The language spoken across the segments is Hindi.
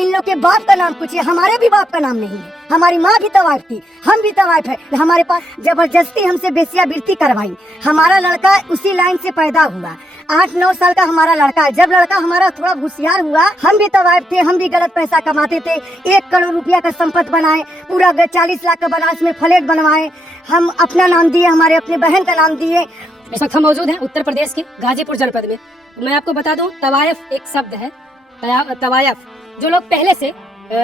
इन लोग के बाप का नाम पूछिए, हमारे भी बाप का नाम नहीं है। हमारी माँ भी तवाइफ थी, हम भी तवाइफ है। हमारे पास जबरदस्ती हमसे बेसियावृत्ति करवाई। हमारा लड़का उसी लाइन से पैदा हुआ। 8-9 साल का हमारा लड़का है। जब लड़का हमारा थोड़ा होशियार हुआ, हम भी तवाइफ थे, हम भी गलत पैसा कमाते थे। 1 करोड़ रुपया का संपत्ति बनाए, पूरा 40 लाख का बनारस में फ्लैट बनवाए। हम अपना नाम दिए, हमारे अपने बहन का नाम दिए। इस वक्त हम मौजूद हैं उत्तर प्रदेश के गाजीपुर जनपद में। मैं आपको बता दूं, तवायफ एक शब्द है। तवायफ जो लोग पहले से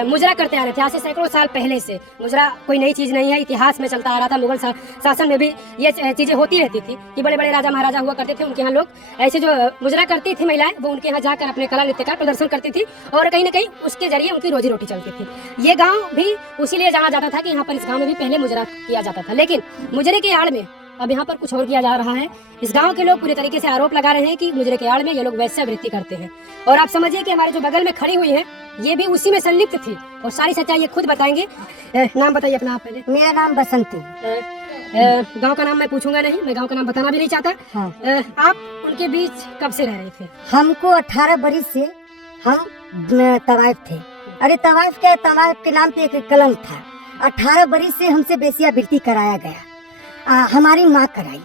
मुजरा करते आ रहे थे, आज से सैकड़ों साल पहले से। मुजरा कोई नई चीज़ नहीं है, इतिहास में चलता आ रहा था। मुगल शासन में भी ये चीज़ें होती रहती थी कि बड़े बड़े राजा महाराजा हुआ करते थे, उनके यहाँ लोग ऐसे जो मुजरा करती थी महिलाएं, वो उनके यहाँ जाकर अपने कला नृत्य का प्रदर्शन करती थी और कहीं ना कहीं उसके जरिए उनकी रोजी रोटी चलती थी। ये गाँव भी उसीलिए जाना जाता था कि यहाँ पर इस गाँव में भी पहले मुजरा किया जाता था। लेकिन मुजरे की आड़ में अब यहाँ पर कुछ और किया जा रहा है। इस गांव के लोग पूरे तरीके से आरोप लगा रहे हैं कि मुजरे के आड़ में ये लोग वेश्यावृत्ति करते हैं। और आप समझिए कि हमारे जो बगल में खड़ी हुई है, ये भी उसी में संलिप्त थी और सारी सच्चाई ये खुद बताएंगे। नाम बताइए अपना आप पहले। मेरा नाम बसंती। गांव का नाम मैं पूछूंगा नहीं, मैं गांव का नाम बताना भी नहीं चाहता। हाँ। आप उनके बीच कब से रह रहे थे? हमको 18 बरिस से हम तवाइफ थे। अरे तवाइफ के नाम पे एक कलंक था। 18 बरिस से हमसे वेश्यावृत्ति कराया गया। हमारी माँ कराई।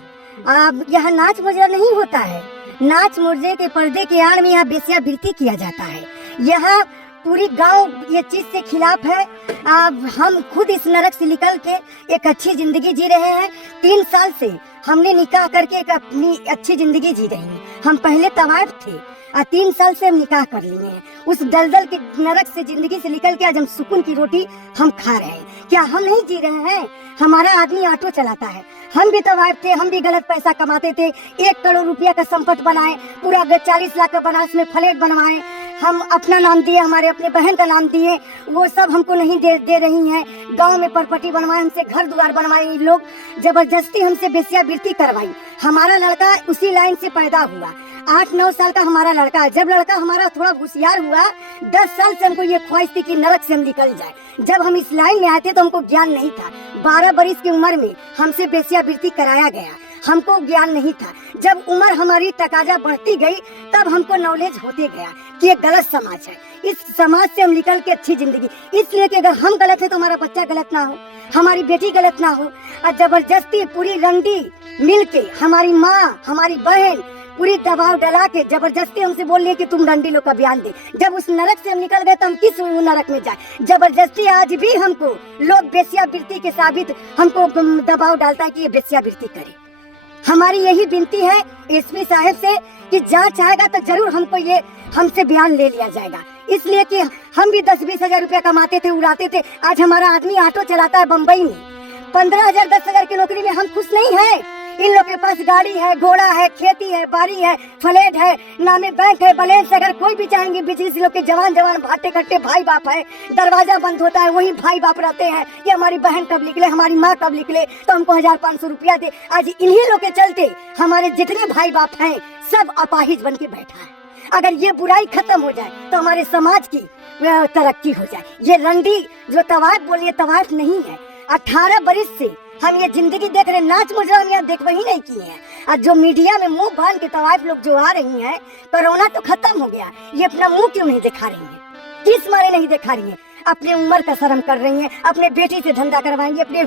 यहाँ नाच मुजरा नहीं होता है। नाच मुजरे के पर्दे के आड़ में यहाँ वेश्यावृत्ति किया जाता है। यहाँ पूरी गांव ये चीज से खिलाफ है। हम खुद इस नरक से निकल के एक अच्छी जिंदगी जी रहे हैं। 3 साल से हमने निकाह करके एक अपनी अच्छी जिंदगी जी रही हैं। हम पहले तवाइफ थे, 3 साल से हम निकाह कर लिए हैं। उस दलदल के नरक से जिंदगी से निकल के आज हम सुकून की रोटी हम खा रहे हैं। क्या हम नहीं जी रहे हैं? हमारा आदमी ऑटो चलाता है, हम भी तवाइफ थे, हम भी गलत पैसा कमाते थे। 1 करोड़ रुपया का संपत्ति बनाए, पूरा 40 लाख का बनारस में फ्लैट बनवाए। हम अपना नाम दिए, हमारे अपने बहन का नाम दिए, वो सब हमको नहीं दे रही हैं। गांव में प्रॉपर्टी बनवाए, हमसे घर द्वार बनवाए। इन लोग जबरदस्ती हमसे वेश्यावृत्ति करवाई। हमारा लड़का उसी लाइन से पैदा हुआ। 8-9 साल का हमारा लड़का है। जब लड़का हमारा थोड़ा होशियार हुआ, 10 साल से हमको ये ख्वाहिश थी कि नरक से हम निकल जाए। जब हम इस लाइन में आए थे तो हमको ज्ञान नहीं था। 12 बरिस की उम्र में हमसे वेश्यावृत्ति कराया गया, हमको ज्ञान नहीं था। जब उम्र हमारी तकाजा बढ़ती गई, तब हमको नॉलेज होते गया कि ये गलत समाज है। इस समाज से हम निकल के अच्छी जिंदगी, इसलिए कि अगर हम गलत है तो हमारा बच्चा गलत ना हो, हमारी बेटी गलत ना हो। और जबरदस्ती पूरी रंडी मिलके, हमारी माँ, हमारी बहन पूरी दबाव डला के जबरदस्ती हमसे बोल रही कि तुम रंडी लोग का बयान दे। जब उस नरक से हम निकल गए तो हम किस नरक में जाए? जबरदस्ती आज भी हमको लोग वेश्यावृत्ति के साबित हमको दबाव डालता है कि ये वेश्यावृत्ति करे। हमारी यही विनती है एसपी साहब से कि जांच आएगा तो जरूर हमको ये हमसे बयान ले लिया जाएगा। इसलिए कि हम भी 10-20 हजार रुपया कमाते थे, उड़ाते थे। आज हमारा आदमी ऑटो चलाता है बम्बई में। 15,000 10,000 की नौकरी में हम खुश नहीं है। इन लोग के पास गाड़ी है, घोड़ा है, खेती है, बाड़ी है, फ्लैट है, नामे बैंक है, बैलेंस। अगर कोई भी चाहेंगे बिजनेस, लोग के जवान भाटे कट्टे भाई बाप है। दरवाजा बंद होता है, वही भाई बाप रहते हैं कि हमारी बहन कब निकले, हमारी माँ कब निकले, तो हमको 1,500 रुपया दे। आज इन्हीं लोग के चलते हमारे जितने भाई बाप हैं सब अपाहिज बन के बैठा है। अगर ये बुराई खत्म हो जाए तो हमारे समाज की तरक्की हो जाए। ये रंडी जो तवाइफ बोलिए, तवाइफ नहीं है। 18 बरिस से हम ये जिंदगी देख रहे, नाच मुजरा हम यहाँ देख वही नहीं किए हैं। और जो मीडिया में मुंह बांध के तवाइफ लोग जो आ रही हैं, कोरोना तो खत्म हो गया, ये अपना मुंह क्यों नहीं दिखा रही है? किस मारे नहीं दिखा रही है? अपने उम्र का शर्म कर रही हैं। अपने बेटी से धंधा करवाएंगे, अपने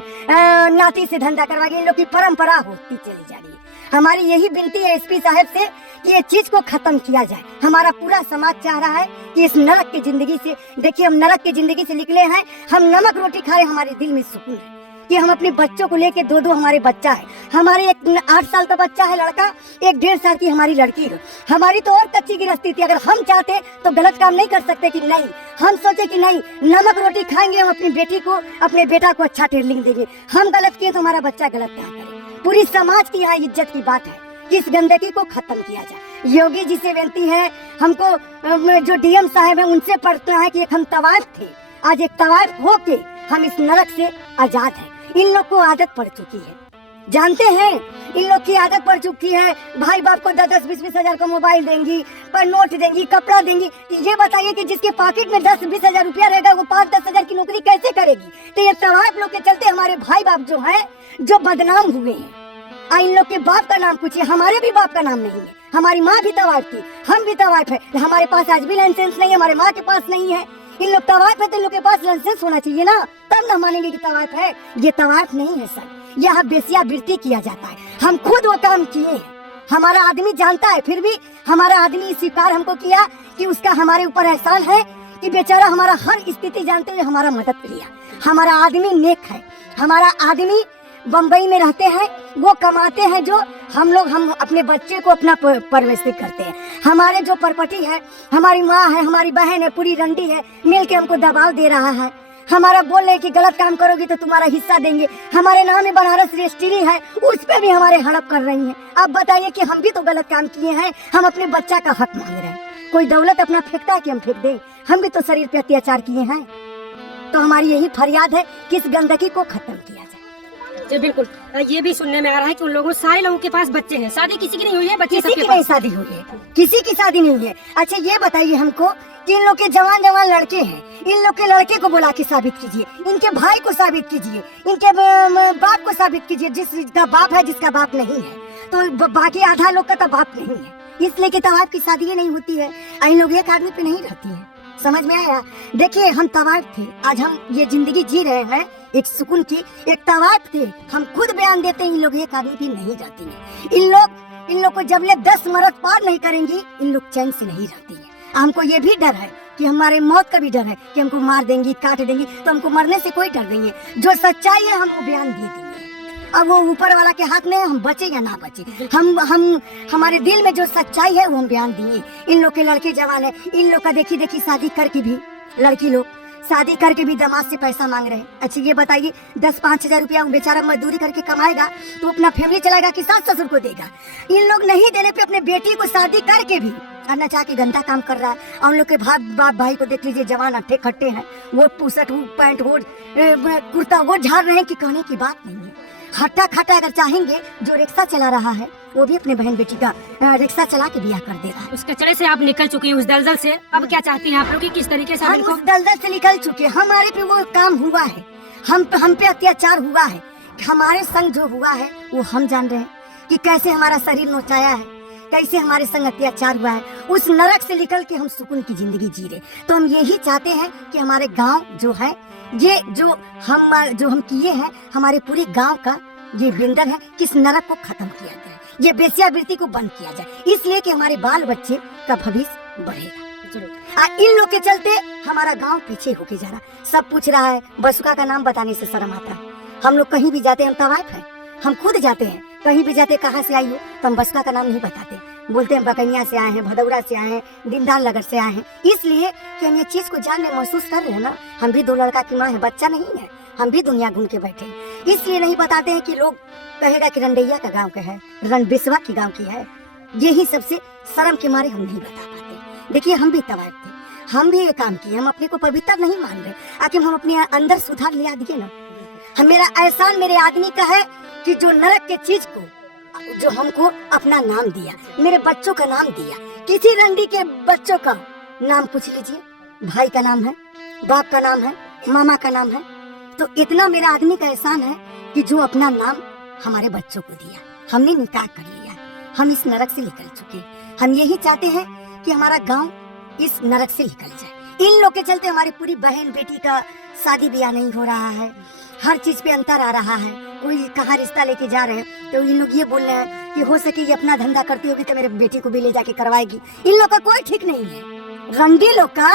नाती से धंधा करवाएंगे। इन लोग की परंपरा होती चली जा रही है। हमारी यही विनती है एसपी साहब से कि ये चीज को खत्म किया जाए। हमारा पूरा समाज चाह रहा है कि इस नरक की जिंदगी से, देखिए हम नरक की जिंदगी से निकले हैं, हम नमक रोटी खा रहे, हमारे दिल में सुकून है कि हम अपने बच्चों को लेके 2-2 हमारे बच्चा है। हमारे एक 8 साल का बच्चा है लड़का, एक 1.5 साल की हमारी लड़की है। हमारी तो और कच्ची गृहस्थी थी। अगर हम चाहते तो गलत काम नहीं कर सकते कि नहीं, हम सोचे कि नहीं नमक रोटी खाएंगे, हम अपनी बेटी को, अपने बेटा को अच्छा ट्रेनिंग देंगे। हम गलत किए तो हमारा बच्चा गलत क्या करे? पूरी समाज की यहाँ इज्जत की बात है कि इस गंदगी को खत्म किया जाए। योगी जी से विनती है, हमको जो डीएम साहब है उनसे पढ़ना है कि एक हम तवाइफ थे, आज एक तवाइफ होके हम इस नरक से आजाद हैं। इन लोग को आदत पड़ चुकी है, जानते हैं इन लोग की आदत पड़ चुकी है। भाई बाप को 10-20 हजार का मोबाइल देंगी, पर नोट देंगी, कपड़ा देंगी। ये बताइए कि जिसके पॉकेट में 10-20 हजार रुपया रहेगा वो 5-10 हजार की नौकरी कैसे करेगी? तो ये तवाइफ लोग के चलते हमारे भाई बाप जो है जो बदनाम हुए हैं। इन लोग के बाप का नाम पूछिए, हमारे भी बाप का नाम नहीं है। हमारी माँ भी तवाइफ थी, हम भी तवाइफ है। हमारे पास आज भी लाइसेंस नहीं है, हमारे माँ के पास नहीं है। इन लोग तवाइफ है तो इन लोग के पास लाइसेंस होना चाहिए ना, तब ना मानेंगे कि तवाइफ है। ये तवाइफ नहीं है सर, यहाँ बेसियावृत्ति किया जाता है। हम खुद वो काम किए हैं, हमारा आदमी जानता है, फिर भी हमारा आदमी स्वीकार हमको किया कि उसका हमारे ऊपर एहसान है कि बेचारा हमारा हर स्थिति जानते हुए हमारा मदद किया। हमारा आदमी नेक है, हमारा आदमी बम्बई में रहते हैं, वो कमाते हैं जो हम अपने बच्चे को अपना परवरिश करते हैं। हमारे जो प्रॉपर्टी है, हमारी माँ है, हमारी बहन है, पूरी रंडी है, मिल के हमको दबाव दे रहा है। हमारा बोल रहे कि गलत काम करोगी तो तुम्हारा हिस्सा देंगे। हमारे नाम में बनारस रजिस्ट्री है, उस पे भी हमारे हड़प कर रही हैं। अब बताइए कि हम भी तो गलत काम किए हैं, हम अपने बच्चा का हक मांग रहे हैं। कोई दौलत अपना फेंकता है कि हम फेंक दें? हम भी तो शरीर पे अत्याचार किए हैं। तो हमारी यही फरियाद है कि इस गंदगी को खत्म किया जाए। जी बिल्कुल, ये भी सुनने में आ रहा है कि उन लोगों सारे लोगों के पास बच्चे हैं, शादी किसी की नहीं हुई है, बच्चे किसी सबके की पास। नहीं शादी हुई है, किसी की शादी नहीं है। अच्छा ये बताइए हमको कि इन लोग के जवान जवान लड़के हैं, इन लोग के लड़के को बुला के साबित कीजिए, इनके भाई को साबित कीजिए, इनके बाप को साबित कीजिए। जिसका बाप है, जिसका बाप नहीं है, तो बाकी आधा लोग का तो बाप नहीं है, इसलिए कि तवाइफ की शादी नहीं होती है। इन लोग एक आदमी पे नहीं रहती है। समझ में आया? देखिए हम तवाइफ थे, आज हम ये जिंदगी जी रहे हैं एक सुकून की। एक तवाइफ थे, हम खुद बयान देते हैं, इन लोग एक आदमी भी नहीं रहती है। इन लोग को जब ले 10 मरद पार नहीं करेंगी, इन लोग चैन से नहीं रहती है। हमको ये भी डर है कि हमारे मौत का भी डर है कि हमको मार देंगी, काट देंगी, तो हमको मरने से कोई डर नहीं है। जो सच्चाई है हम वो बयान दे देंगे। अब वो ऊपर वाला के हाथ में है, हम बचे या ना बचे। हम हमारे दिल में जो सच्चाई है वो हम बयान दिए। इन लोग के लड़के जवान है, इन लोग का देखी शादी करके भी, लड़की लोग शादी करके भी दामाद से पैसा मांग रहे हैं। अच्छा ये बताइए 10-5 हजार रुपया बेचारा मजदूरी करके कमाएगा तो अपना फैमिली चलाएगा कि सास ससुर को देगा? इन लोग नहीं देने पे अपने बेटी को शादी करके भी नचा के गंदा काम कर रहा है। और उन लोग के बाप भाई को देख लीजिए, जवान अट्ठे खट्टे हैं, वो पुसट पैंट वो कुर्ता वो झाड़ रहे हैं कि कहने की बात नहीं है। हट्टा खट्टा अगर चाहेंगे, जो रिक्शा चला रहा है वो भी अपने बहन बेटी का रिक्शा चला के ब्याह कर देगा। उस कचरे से आप निकल चुके हैं, उस दलदल से। अब क्या चाहती हैं आप लोग कि किस तरीके से हम उस दलदल से निकल चुके, हमारे पे वो काम हुआ है, हम पे अत्याचार हुआ है। हमारे संग जो हुआ है वो हम जान रहे हैं कि कैसे हमारा शरीर नोचाया है, कैसे हमारे संग अत्याचार हुआ है। उस नरक से निकल के हम सुकून की जिंदगी जी रहे। तो हम यही चाहते हैं कि हमारे गांव जो है, ये जो हम किए हैं, हमारे पूरे गांव का ये बिंदर है कि इस नरक को खत्म किया जाए, ये बेस्यावृत्ति को बंद किया जाए, इसलिए कि हमारे बाल बच्चे का भविष्य बढ़ेगा। इन लोग के चलते हमारा गांव पीछे होके जा रहा। सब पूछ रहा है, बसुका का नाम बताने से शर्म आता है। हम लोग कहीं भी जाते हैं, हम तवाइफ है, हम खुद जाते हैं, कहीं भी जाते कहाँ से आई हो तो हम बसुका का नाम नहीं बताते, बोलते हैं बकैया से आए हैं, भदौरा से आए हैं, दीनदार नगर से आए हैं, इसलिए कि हम ये चीज को जानने महसूस कर रहे हैं ना। हम भी 2 लड़का की माँ है, बच्चा नहीं है, हम भी दुनिया घूम के बैठे, इसलिए नहीं बताते हैं कि लोग कहेगा कि रंडैया का गांव का है, रणबिस्वा की गांव की है। यही सबसे शर्म के मारे हम नहीं बता पाते। देखिए हम भी तवाइफ थे, हम भी ये काम किए, हम अपने को पवित्र नहीं मान रहे, आखिर हम अपने अंदर सुधार ले आ दिए ना। हम मेरा एहसान मेरे आदमी का है कि जो नरक के चीज को जो हमको अपना नाम दिया, मेरे बच्चों का नाम दिया। किसी रंडी के बच्चों का नाम पूछ लीजिए, भाई का नाम है, बाप का नाम है, मामा का नाम है। तो इतना मेरा आदमी का एहसान है कि जो अपना नाम हमारे बच्चों को दिया, हमने निकाह कर लिया, हम इस नरक से निकल चुके। हम यही चाहते हैं कि हमारा गांव इस नरक से निकल जाए। इन लोग के चलते हमारी पूरी बहन बेटी का शादी ब्याह नहीं हो रहा है, हर चीज पे अंतर आ रहा है। कोई कहाँ रिश्ता लेके जा रहे हैं तो इन लोग ये बोल रहे हैं कि हो सके ये अपना धंधा करती होगी तो मेरे बेटी को भी ले जाके करवाएगी। इन लोग का कोई ठीक नहीं है, रंडी लोग का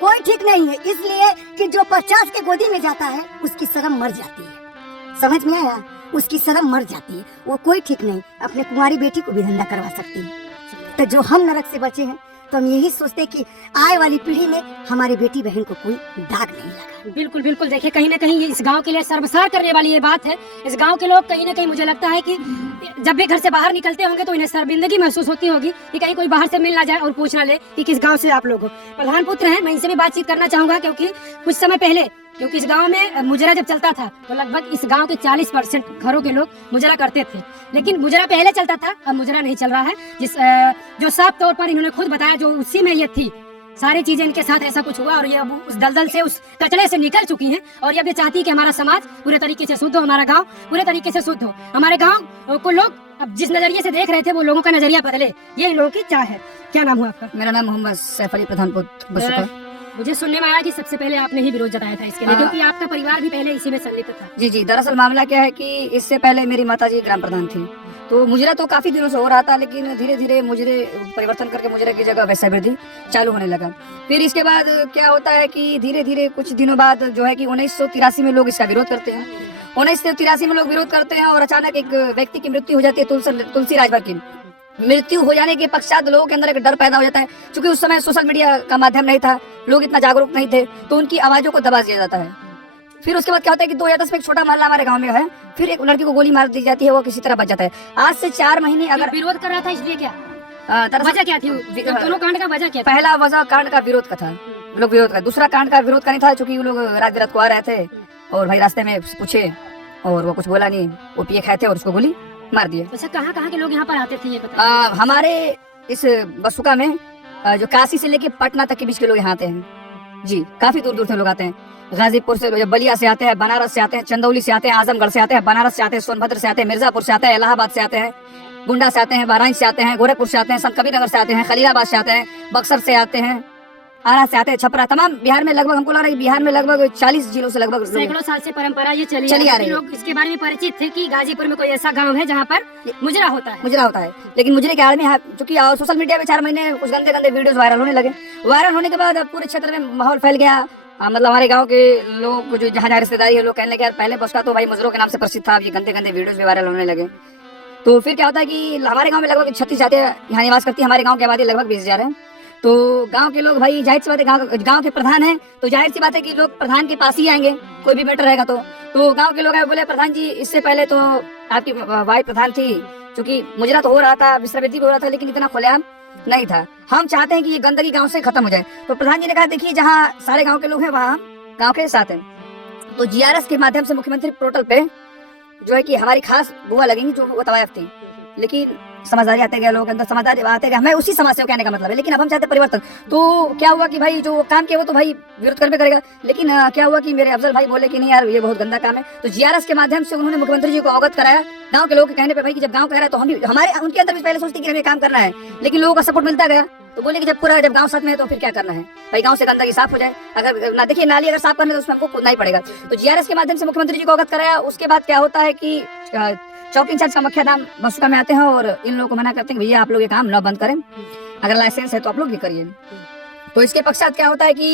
कोई ठीक नहीं है, इसलिए कि जो 50 के गोदी में जाता है उसकी शर्म मर जाती है। समझ में आया? उसकी शर्म मर जाती है, वो कोई ठीक नहीं अपने कुंवारी बेटी को भी धंधा करवा सकती है। तो जो हम नरक से बचे हैं, तो हम यही सोचते कि आए वाली पीढ़ी में हमारे बेटी बहन को कोई दाग नहीं लगा। बिल्कुल बिल्कुल, देखिए कहीं ना कहीं इस गांव के लिए सर्वसार करने वाली ये बात है। इस गांव के लोग कहीं ना कहीं मुझे लगता है कि जब भी घर से बाहर निकलते होंगे तो इन्हें शर्मिंदगी महसूस होती होगी कि कहीं कोई बाहर से मिल ना जाए और पूछ ना ले कि किस गांव से आप लोग हो। प्रधान पुत्र हैं, मैं इनसे भी बातचीत करना चाहूंगा, क्योंकि कुछ समय पहले क्योंकि इस गांव में मुजरा जब चलता था तो लगभग इस गांव के 40% घरों के लोग मुजरा करते थे। लेकिन मुजरा पहले चलता था, अब मुजरा नहीं चल रहा है। जो साफ तौर पर इन्होंने खुद बताया, जो उसी में ये थी, सारी चीजें इनके साथ ऐसा कुछ हुआ और ये अब उस दलदल से, उस कचरे से निकल चुकी हैं। और ये अब ये चाहती है कि हमारा समाज पूरे तरीके से शुद्ध हो, हमारा गांव पूरे तरीके से शुद्ध हो, हमारे गांव को लोग अब जिस नजरिए से देख रहे थे वो लोगों का नजरिया बदले। ये इन लोगों की चाह है। क्या नाम हुआ आपका? मेरा नाम मोहम्मद सैफ अली प्रधान पुत्र बसुका। मुझे सुनने में आया कि सबसे पहले आपने ही विरोध जताया था इसके लिए, क्योंकि आपका परिवार भी पहले इसी में संलिप्त था। जी जी, दरअसल मामला क्या है कि इससे पहले मेरी माताजी ग्राम प्रधान थी, तो मुजरा तो काफी दिनों से हो रहा था, लेकिन धीरे धीरे मुजरे परिवर्तन करके मुजरे की जगह वैश्यावृद्धि चालू होने लगा। फिर इसके बाद क्या होता है कि धीरे धीरे कुछ दिनों बाद जो है कि 1983 में लोग इसका विरोध करते हैं। 1983 में लोग विरोध करते हैं और अचानक एक व्यक्ति की मृत्यु हो जाती है, तुलसी राजभर की मृत्यु हो जाने के पश्चात लोगों के अंदर एक डर पैदा हो जाता है, क्योंकि उस समय सोशल मीडिया का माध्यम नहीं था, लोग इतना जागरूक नहीं थे, तो उनकी आवाजों को दबा दिया जाता है। फिर उसके बाद क्या होता है कि 2010 में एक छोटा मोहल्ला हमारे गांव में है, फिर एक लड़की को गोली मार दी जाती है, वो किसी तरह बच जाता है। आज से 4 महीने अगर विरोध कर रहा था इसलिए क्या दरअसल वजह क्या थी, दोनों कांड का वजह क्या था? पहला वजह कांड का विरोध का था, लोग विरोध का। दूसरा कांड का विरोध का नहीं था, क्योंकि वो लोग रात बिरात को आ रहे थे और भाई रास्ते में पूछे और वो कुछ बोला नहीं, वो पिए खाए थे और उसको गोली मार दिए। अच्छा, कहाँ के लोग यहाँ पर आते थे ये पता? हमारे इस बसुका में जो काशी से लेके पटना तक के बीच के लोग यहाँ आते हैं जी, काफी दूर दूर से लोग आते हैं। गाजीपुर से, बलिया से आते हैं, बनारस से आते हैं, चंदौली से आते हैं, आजमगढ़ से आते हैं, बनारस से आते हैं, सोनभद्र से आते हैं, मिर्जापुर से आते हैं, इलाहाबाद से आते हैं, गुंडा से आते हैं, वाराणसी से आते हैं, गोरखपुर से आते हैं, संत कबीर नगर से आते हैं, खलीलाबाद से आते हैं, बक्सर से आते हैं, आरा से आते हैं, छपरा, तमाम बिहार में लगभग हमको लग रहा है बिहार में लगभग 40 जिलों से लगभग सैकड़ों साल से परंपरा ये चली आ रही है। लोग इसके बारे में परिचित थे कि गाजीपुर में कोई ऐसा गांव है जहाँ पर मुजरा होता है। मुजरा होता है, लेकिन मुजरे के आड़ में चूंकि सोशल मीडिया पे 4 महीने कुछ गंदे गंदे वीडियोस वायरल होने लगे। वायरल होने के बाद पूरे क्षेत्र में माहौल फैल गया। मतलब हमारे गांव के लोग जो जहाँ जहाँ रिश्तेदारी है, लोग कहने लगे यार पहले बसका तो भाई मुजरों के नाम से प्रसिद्ध था, अब ये गंदे गंदे वीडियोस भी वायरल होने लगे। तो फिर क्या होता है कि हमारे गांव में लगभग 36 जाते यहाँ निवास करती है, हमारे गांव की आबादी लगभग 20,000 है। तो गांव के लोग भाई जाहिर सी बात है, गांव के प्रधान है तो जाहिर सी बात है कि लोग प्रधान के पास ही आएंगे, कोई भी मैटर रहेगा तो गांव के लोग आए, बोले प्रधान जी इससे पहले तो आपकी वाइफ प्रधान थी, क्योंकि मुजरा तो हो रहा था, विश्रावृद्धि भी हो रहा था, लेकिन इतना खुलेआम नहीं था। हम चाहते हैं कि ये गंदगी गांव से खत्म हो जाए। तो प्रधान जी ने कहा देखिए जहाँ सारे गाँव के लोग हैं वहाँ गाँव के साथ हैं, तो GRS के माध्यम से मुख्यमंत्री पोर्टल पे जो है कि हमारी खास बुआ लगेंगी जो वो तवायफ थी, लेकिन समझदारी आते गए, लोग अंदर समझदारी आते गए, हमें उसी समाज से कहने का मतलब है। लेकिन अब हम चाहते परिवर्तन। तो क्या हुआ कि भाई जो काम किया वो तो भाई विरोध करने करेगा, लेकिन क्या हुआ कि मेरे अफजल भाई बोले कि नहीं यार ये बहुत गंदा काम है। तो GRS के माध्यम से उन्होंने मुख्यमंत्री जी को अवगत कराया गांव के लोगों के कहने पे, भाई कि जब गांव कह रहा है तो हम भी हमारे उनके अंदर भी पहले सोचते कि हमें काम करना है, लेकिन लोगों का सपोर्ट मिलता गया। तो बोले कि जब गांव साथ में है तो फिर क्या करना है भाई, गांव से गंदगी साफ हो जाए। अगर ना देखिए नाली अगर साफ करना है तो उसमें हमको कूदना ही पड़ेगा। तो GRS के माध्यम से मुख्यमंत्री जी को अवगत कराया। उसके बाद क्या होता है कि चौकी इंचार्ज का मुखिया नाम बसुका में आते हैं और इन लोगों को मना करते हैं कि भैया आप लोग ये काम न बंद करें, अगर लाइसेंस है तो आप लोग ये करिए। तो इसके पश्चात क्या होता है कि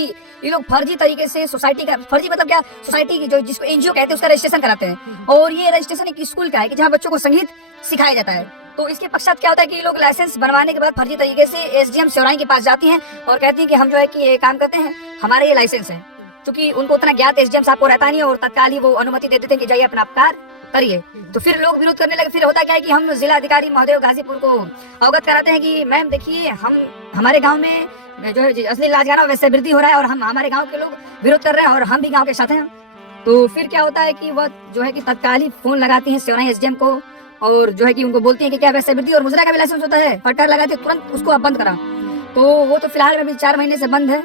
ये लोग फर्जी तरीके से सोसाइटी का, फर्जी मतलब क्या, सोसाइटी की जो जिसको NGO कहते हैं उसका रजिस्ट्रेशन कराते हैं, और ये रजिस्ट्रेशन एक स्कूल का है कि जहाँ बच्चों को संगीत सिखाया जाता है। तो इसके पश्चात क्या होता है कि ये लोग लाइसेंस बनवाने के बाद फर्जी तरीके से SDM सिवराई के पास जाती हैं और कहती हैं कि हम जो है कि ये काम करते हैं, हमारे ये लाइसेंस है। क्योंकि उनको उतना ज्ञात SDM साहब को रहता नहीं और तत्काल ही वो अनुमति दे देते हैं कि जाइए अपना कार्य करिए। तो फिर लोग विरोध करने लगे। फिर होता क्या है कि हम जिला अधिकारी महोदय गाजीपुर को अवगत कराते हैं कि मैम देखिए हमारे गांव में जो है असली इलाज गाना वैसे वृद्धि हो रहा है और हम हमारे गांव के लोग विरोध कर रहे हैं और हम भी गांव के साथ हैं। तो फिर क्या होता है कि वह जो है कि तत्काल ही फोन लगाती हैं सिवराई SDM को और जो है कि उनको बोलती हैं कि क्या वैसे वृद्धि और मुजरा का भी लाइसेंस होता है, फटकार लगाते तुरंत उसको आप बंद करा। तो वो तो फिलहाल में भी 4 महीने से बंद है,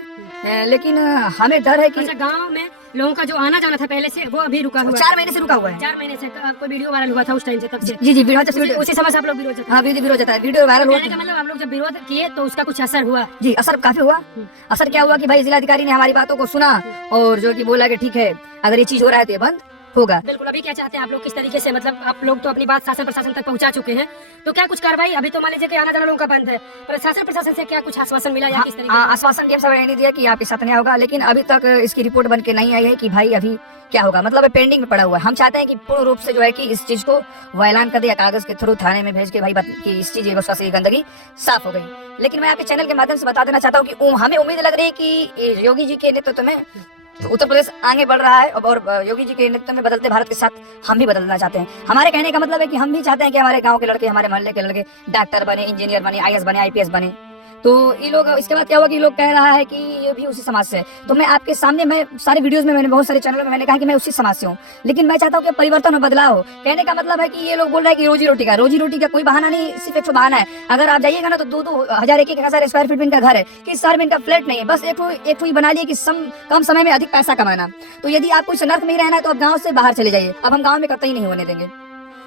लेकिन हमें डर है कि गाँव में लोगों का जो आना जाना था पहले से वो अभी रुका हुआ है। 4 महीने से रुका हुआ है। 4 महीने से कोई वीडियो वायरल हुआ था उस टाइम से, तब से जी वीडियो उसी समय से आप लोग विरोध जताए। हाँ विरोध जताया, वीडियो वायरल हुआ। मतलब आप लोग जब विरोध किए तो उसका कुछ असर हुआ? जी असर काफी हुआ। असर क्या हुआ कि भाई जिलाधिकारी ने हमारी बातों को सुना और जो कि बोला कि ठीक है अगर ये चीज हो रहा है तो ये बंद होगा। बिल्कुल। अभी क्या चाहते हैं आप लोग, किस तरीके से, मतलब आप लोग तो अपनी बात शासन प्रशासन तक पहुंचा चुके हैं, तो क्या कुछ कार्रवाई? अभी तो मान लीजिए कि आना जाना लोगों का बंद है, प्रशासन प्रशासन से क्या कुछ आश्वासन मिला या किस तरीके? आश्वासन डीएम साहब ने नहीं दिया कि आपके साथ नहीं होगा, लेकिन अभी तक इसकी रिपोर्ट बन के नहीं आई है कि भाई अभी क्या होगा, मतलब पेंडिंग में पड़ा हुआ है। हम चाहते हैं कि पूर्ण रूप से जो है कि इस चीज को वो ऐलान कर दिया कागज के थ्रू थाने में भेज के भाई कि इस चीज से गंदगी साफ हो गई। लेकिन मैं आपके चैनल के माध्यम से बता देना चाहता हूँ कि हमें उम्मीद लग रही है कि योगी जी के नेतृत्व में उत्तर प्रदेश आगे बढ़ रहा है और योगी जी के नेतृत्व में बदलते भारत के साथ हम भी बदलना चाहते हैं। हमारे कहने का मतलब है कि हम भी चाहते हैं कि हमारे गांव के लड़के, हमारे मोहल्ले के लड़के डॉक्टर बने, इंजीनियर बने, IAS बने, IPS बने। तो ये लोग, इसके बाद क्या हुआ कि लोग कह रहा है कि ये भी उसी समाज से है। तो मैं आपके सामने, मैं सारे वीडियोस में, मैंने बहुत सारे चैनलों में मैंने कहा कि मैं उसी समाज से हूँ, लेकिन मैं चाहता हूँ कि परिवर्तन और बदलाव हो। कहने का मतलब है कि ये लोग बोल रहे हैं कि रोजी रोटी का कोई बहाना नहीं, सिर्फ एक बहाना है। अगर आप जाइएगा ना तो 2,000 1,000 स्क्वायर फीट में इनका घर है, कि शहर में इनका फ्लैट नहीं है, बस एक ही बना लिया कि कम समय में अधिक पैसा कमाना। तो यदि आपको इस नर्क में ही रहना है तो आप गाँव से बाहर चले जाइए। अब हम गाँव में कतई नहीं होने देंगे।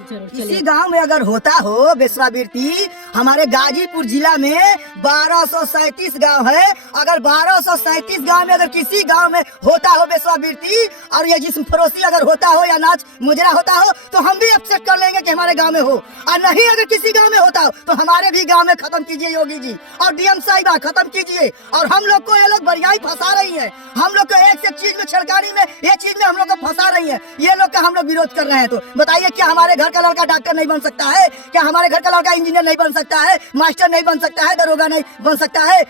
जरूर किसी चलिए। गांव में अगर होता हो वेश्यावृत्ति, हमारे गाजीपुर जिला में 1237 गांव है, अगर 1237 गांव में अगर किसी गांव में होता हो वेश्यावृत्ति और ये जिस्म फरोशी अगर होता हो या नाच मुजरा होता हो तो हम भी एक्सेप्ट कर लेंगे कि हमारे गांव में हो। और नहीं अगर किसी गांव में होता हो तो हमारे भी गांव में खत्म कीजिए योगी जी और डीएम साहिबा खत्म कीजिए। और हम लोग को ये लोग बढ़िया फंसा रही है, हम लोग को एक से एक चीज में छलकानी में ये चीज में हम लोग को फंसा रही है, ये लोग का हम लोग विरोध कर रहे हैं। तो बताइए क्या हमारे घर का लड़का डॉक्टर नहीं बन सकता है? क्या हमारे घर का लड़का इंजीनियर नहीं बन सकता है? मास्टर नहीं बन सकता है? दरोगा नहीं बन सकता है?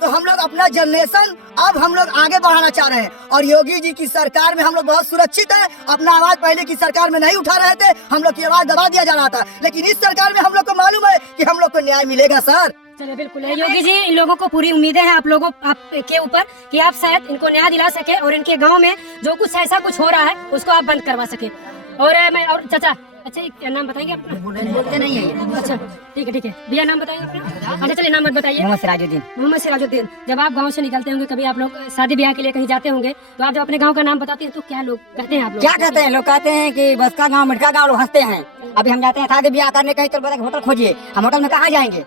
तो हम लोग अपना जनरेशन अब हम लोग आगे बढ़ाना चाह रहे हैं और योगी जी की सरकार में हम लोग बहुत सुरक्षित है। अपना आवाज पहले की सरकार में नहीं उठा रहे थे, हम लोग की आवाज दबा दिया जा रहा था, लेकिन इस सरकार में हम लोग को मालूम है कि हम लोग को न्याय मिलेगा सर। चलिए बिल्कुल है योगी जी, इन लोगों को पूरी उम्मीदें हैं आप लोगों आप के ऊपर कि आप शायद इनको न्याय दिला सके और इनके गांव में जो कुछ ऐसा कुछ हो रहा है उसको आप बंद करवा सके। और मैं और चाचा, अच्छा क्या नाम बताएंगे अपना? बोलते नहीं है। अच्छा ठीक है भैया, नाम बताएंगे अपना? अच्छा चलिए नाम मत बताइए। मोहम्मद सिराजुद्दीन। मोहम्मद सिराजुद्दीन। जब आप गांव से निकलते होंगे, कभी आप लोग शादी ब्याह के लिए कहीं जाते होंगे, तो आप जब अपने गांव का नाम बताते हैं तो क्या लोग कहते हैं आप लोग? क्या कहते हैं लोग? कहते हैं कि बस का गाँव मिटका गाँव, लोग हंसते हैं। अभी हम जाते हैं शादी ब्याह करने कहीं तो बताए होटल खोजिए, हम होटल में कहाँ जाएंगे?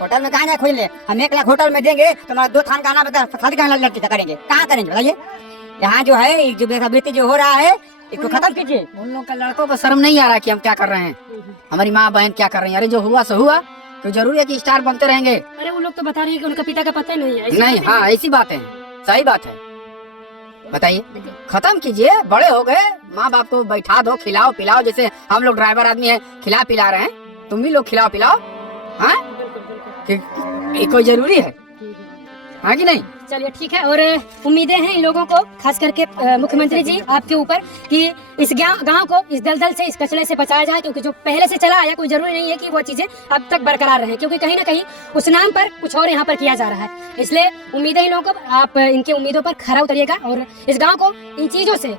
होटल में कहाँ जाए खोज ले? हम 1 लाख होटल में देंगे तो हमारा 2 थान गाना बता शादी कहाँ लड़की का करेंगे? कहाँ करेंगे बताइए? यहाँ जो है जो वेश्यावृत्ति जो हो रहा है इसको खत्म कीजिए। उन लोग का लड़कों को शर्म नहीं आ रहा कि हम क्या कर रहे हैं, हमारी माँ बहन क्या कर रही है? अरे जो हुआ सो हुआ, तो जरूरी है कि स्टार बनते रहेंगे? अरे वो लोग तो बता रहे हैं कि उनका पिता का पता ही नहीं है। नहीं, हाँ ऐसी बात है, सही बात है। बताइए, खत्म कीजिए, बड़े हो गए, माँ बाप को बैठा दो, खिलाओ पिलाओ। जैसे हम लोग ड्राइवर आदमी है, खिला पिला रहे हैं, तुम भी लोग खिलाओ पिलाओ। हाँ कि ये कोई जरूरी है? हाँ कि नहीं? चलिए ठीक है। और उम्मीदें हैं इन लोगों को, खास करके मुख्यमंत्री जी आपके ऊपर, कि इस गांव को इस दलदल से, इस कचरे से बचाया जाए, क्योंकि जो पहले से चला आया कोई जरूरी नहीं है कि वो चीजें अब तक बरकरार रहे, क्योंकि कहीं ना कहीं उस नाम पर कुछ और यहाँ पर किया जा रहा है। इसलिए उम्मीदें इन लोगों को, आप इनकी उम्मीदों पर खरा उतरिएगा और इस गाँव को इन चीजों से,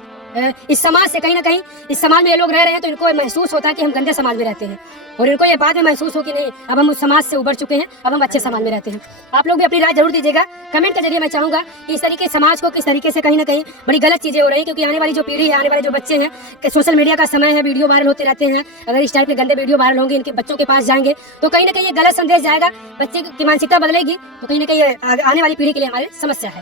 इस समाज से, कहीं ना कहीं इस समाज में ये लोग रह रहे हैं तो इनको महसूस होता है कि हम गंदे समाज में रहते हैं, और इनको ये बाद में महसूस हो कि नहीं अब हम उस समाज से उबर चुके हैं, अब हम अच्छे समाज में रहते हैं। आप लोग भी अपनी राय जरूर दीजिएगा कमेंट के जरिए। मैं चाहूंगा कि इस तरीके समाज को किस तरीके से कहीं ना कहीं बड़ी गलत चीजें हो रही हैं, क्योंकि आने वाली जो पीढ़ी है, आने वाले जो बच्चे हैं, कि सोशल मीडिया का समय है, वीडियो वायरल होते रहते हैं। अगर इस टाइप के गंदे वीडियो वायरल होंगे, इनके बच्चों के पास जाएंगे तो कहीं ना कहीं ये गलत संदेश जाएगा, बच्चे की मानसिकता बदलेगी, तो कहीं ना कहीं आने वाली पीढ़ी के लिए हमारी समस्या है।